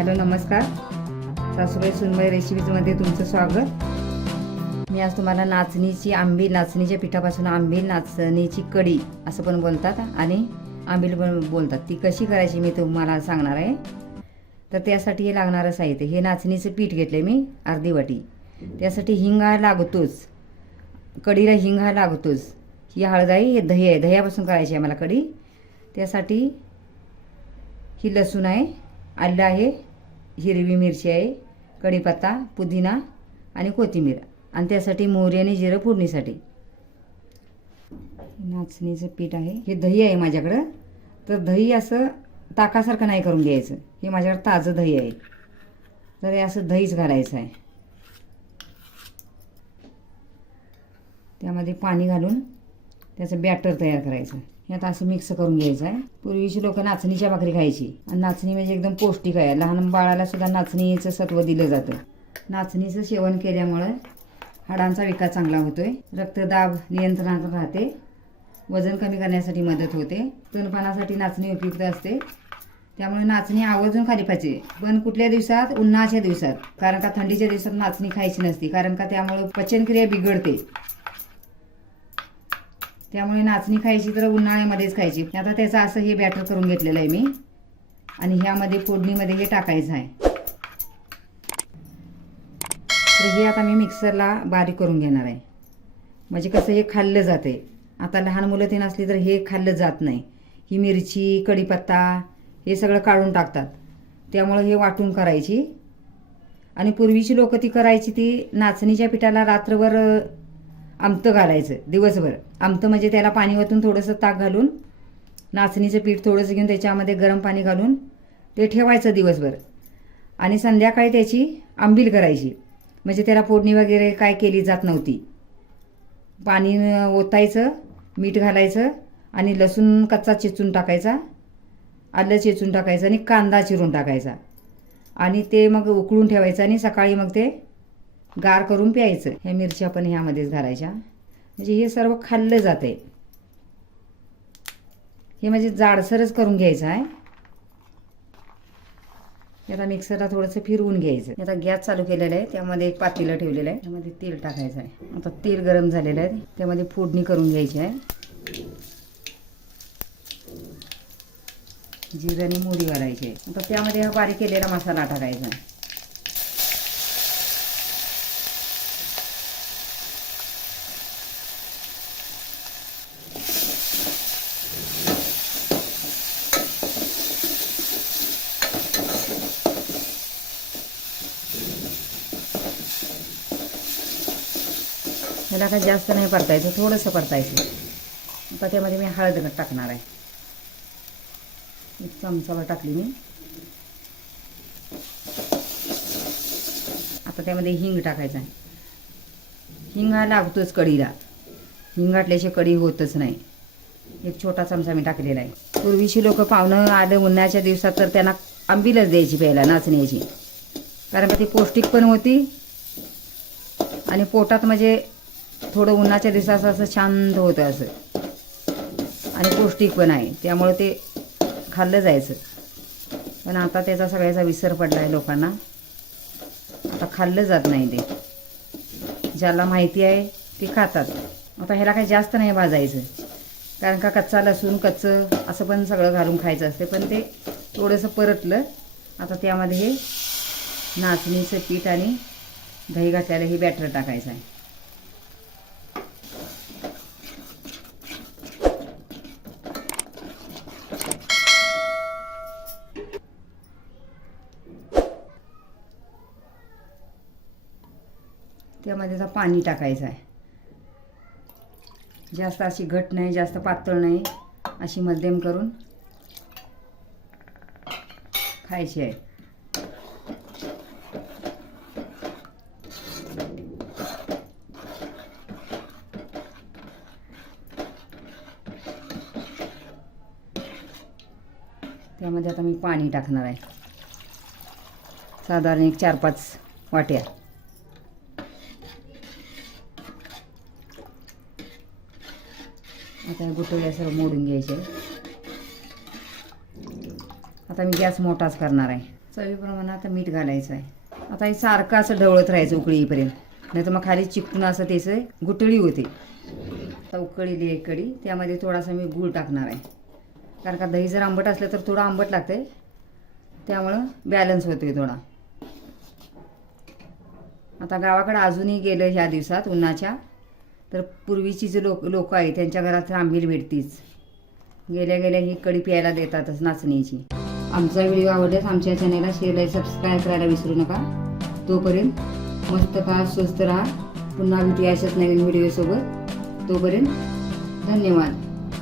Hello नमस्कार. सासूबाई सुनबाई रेसिपीजमध्ये तुमचं स्वागत. मी आज तुम्हाला नाचणीची आंबील नाचणीच्या पिठापासून आंबील नाचणीची कढी असं पण बोलतात आणि आंबील पण बोलतात. ती कशी करायची मी तुम्हाला सांगणार आहे. तर त्यासाठी हे लागणारं साहित्य हे नाचणीचं पीठ घेतले मी अर्धी वाटी. त्यासाठी हिंग हा लागतोच. कढीला हिंग हा लागतोच. ही हळद आहे हे दही आहे. दह्यापासून करायची आहे मला कढी. त्यासाठी ही लसूण आहे आलं आहे हिरवी मिरची आहे कढीपत्ता पुदिना आणि कोथिंबीर. आणि त्यासाठी मोहरी आणि जिरं फोडणीसाठी. नाचणीचं पीठ आहे. हे दही आहे माझ्याकडं. तर दही असं ताकासारखं नाही करून घ्यायचं. हे माझ्याकडं ताजं दही आहे. तर हे असं दहीच घालायचं आहे. त्यामध्ये पाणी घालून त्याचं बॅटर तयार करायचं. हे आता असं मिक्स करून घ्यायचं आहे. पूर्वीची लोक नाचणीच्या भाकरी खायची. आणि नाचणी म्हणजे एकदम पौष्टिक आहे. लहान बाळाला सुद्धा नाचणीचं सत्व दिलं जातं. नाचणीचं सेवन केल्यामुळं हाडांचा विकास चांगला होतोय. रक्तदाब नियंत्रणात राहते. वजन कमी करण्यासाठी मदत होते. स्तनपानासाठी नाचणी उपयुक्त असते. त्यामुळे नाचणी आवर्जून खाली पाहिजे. पण कुठल्या दिवसात? उन्हाच्या दिवसात. कारण का थंडीच्या दिवसात नाचणी खायची नसते. कारण का त्यामुळे पचनक्रिया बिघडते. त्यामुळे नाचणी खायची तर उन्हाळ्यामध्येच खायची. आता त्याचं असं हे बॅटर करून घेतलेलं आहे मी. आणि ह्यामध्ये फोडणीमध्ये हे टाकायचं आहे. तर हे आता मी मिक्सरला बारीक करून घेणार आहे. म्हणजे कसं हे खाल्लं जाते आता लहान मुलं ते नसली तर हे खाल्लं जात नाही. ही मिरची कढीपत्ता हे सगळं काढून टाकतात. त्यामुळं हे वाटून करायची. आणि पूर्वीची लोकं ती करायची ती नाचणीच्या पिठाला रात्रभर आमतं घालायचं. दिवसभर. आमतं म्हणजे त्याला पाणी ओतून थोडंसं ताक घालून नाचणीचं पीठ थोडंसं घेऊन त्याच्यामध्ये गरम पाणी घालून ते ठेवायचं दिवसभर. आणि संध्याकाळी त्याची आंबील करायची. म्हणजे त्याला फोडणी वगैरे काय केली जात नव्हती. पाणी ओतायचं मीठ घालायचं आणि लसूण कच्चा चिचून टाकायचा आलं चिचून टाकायचं आणि कांदा चिरून टाकायचा. आणि ते मग उकळून ठेवायचं आणि सकाळी मग ते गार करून प्यायचं. ह्या मिरच्या पण ह्यामध्येच घालायच्या. म्हणजे हे सर्व खाल्लं जाते हे म्हणजे जाडसरच करून घ्यायचं आहे. आता मिक्सरला थोडंसं फिरवून घ्यायचं. आता गॅस चालू केलेला आहे. त्यामध्ये एक पातेलं ठेवलेलं आहे. त्यामध्ये तेल टाकायचं आहे. आता तेल गरम झालेलं आहे. त्यामध्ये फोडणी करून घ्यायची आहे. जिरं आणि मोहरी घालायची आहे. आता त्यामध्ये हा बारीक केलेला मसाला टाकायचा आहे. ह्याला काय जास्त नाही परतायचं थोडंसं परतायचं. आता त्यामध्ये मी हळद टाकणार आहे. एक चमचावर टाकली मी. आता त्यामध्ये हिंग टाकायचं आहे. हिंग हा लागतोच कढीला हिंग घातल्याशिवाय कढी होतच नाही. एक छोटा चमचा मी टाकलेला आहे. पूर्वीची लोक पाहुणं आलं उन्हाळ्याच्या दिवसात तर त्यांना आंबीलच द्यायची प्यायला नाचण्याची. कारण का ती पौष्टिक पण होती आणि पोटात म्हणजे थोडं उन्हाच्या दिवसाचं असं शांत होतं असं. आणि पौष्टिक पण आहे. त्यामुळं ते खाल्लं जायचं. पण आता त्याचा सगळ्याचा विसर पडला आहे लोकांना. आता खाल्लं जात नाही ते. ज्याला माहिती आहे ते खातात. आता ह्याला काही जास्त नाही भाजायचं. कारण का कच्चा लसूण कच्चं असं पण सगळं घालून खायचं असते. पण ते थोडंसं परतलं आता त्यामध्ये हे नाचणीचं पीठ आणि दही घातल्याला हे बॅटर टाकायचं आहे. त्यामध्ये आता पाणी टाकायचं आहे. जास्त अशी घट नाही जास्त पातळ नाही अशी मध्यम करून खायची आहे. त्यामध्ये आता मी पाणी टाकणार आहे. साधारण एक चार पाच वाट्या. आता या गुटळ्या सर्व मोडून घ्यायचे. आता मी गॅस मोठाच करणार आहे. चवीप्रमाणे आता मीठ घालायचं आहे. आता हे सारखं असं ढवळत राहायचं उकळीपर्यंत नाही तर मग खाली चिकटून असं त्याचं गुटळी होते. आता उकळीली एक कडी त्यामध्ये थोडासा मी गूळ टाकणार आहे. कारण का दही जर आंबट असलं तर थोडं आंबट लागतं त्यामुळं बॅलन्स होतोय थोडा. आता गावाकडे अजूनही गेलं ह्या दिवसात उन्हाच्या. तर पूर्वीची जी लोक लोक आहेत त्यांच्या घरात आंबील भेटतीच. गेल्या गेल्या ही कडी प्यायला देतातच नाचण्याची आमचा व्हिडिओ आवडल्यास आमच्या चॅनलला शेअर सबस्क्राईब करायला विसरू नका. तोपर्यंत मस्त का स्वस्त राहा. पुन्हा भेटूया अशाच नवीन व्हिडिओसोबत. तोपर्यंत धन्यवाद.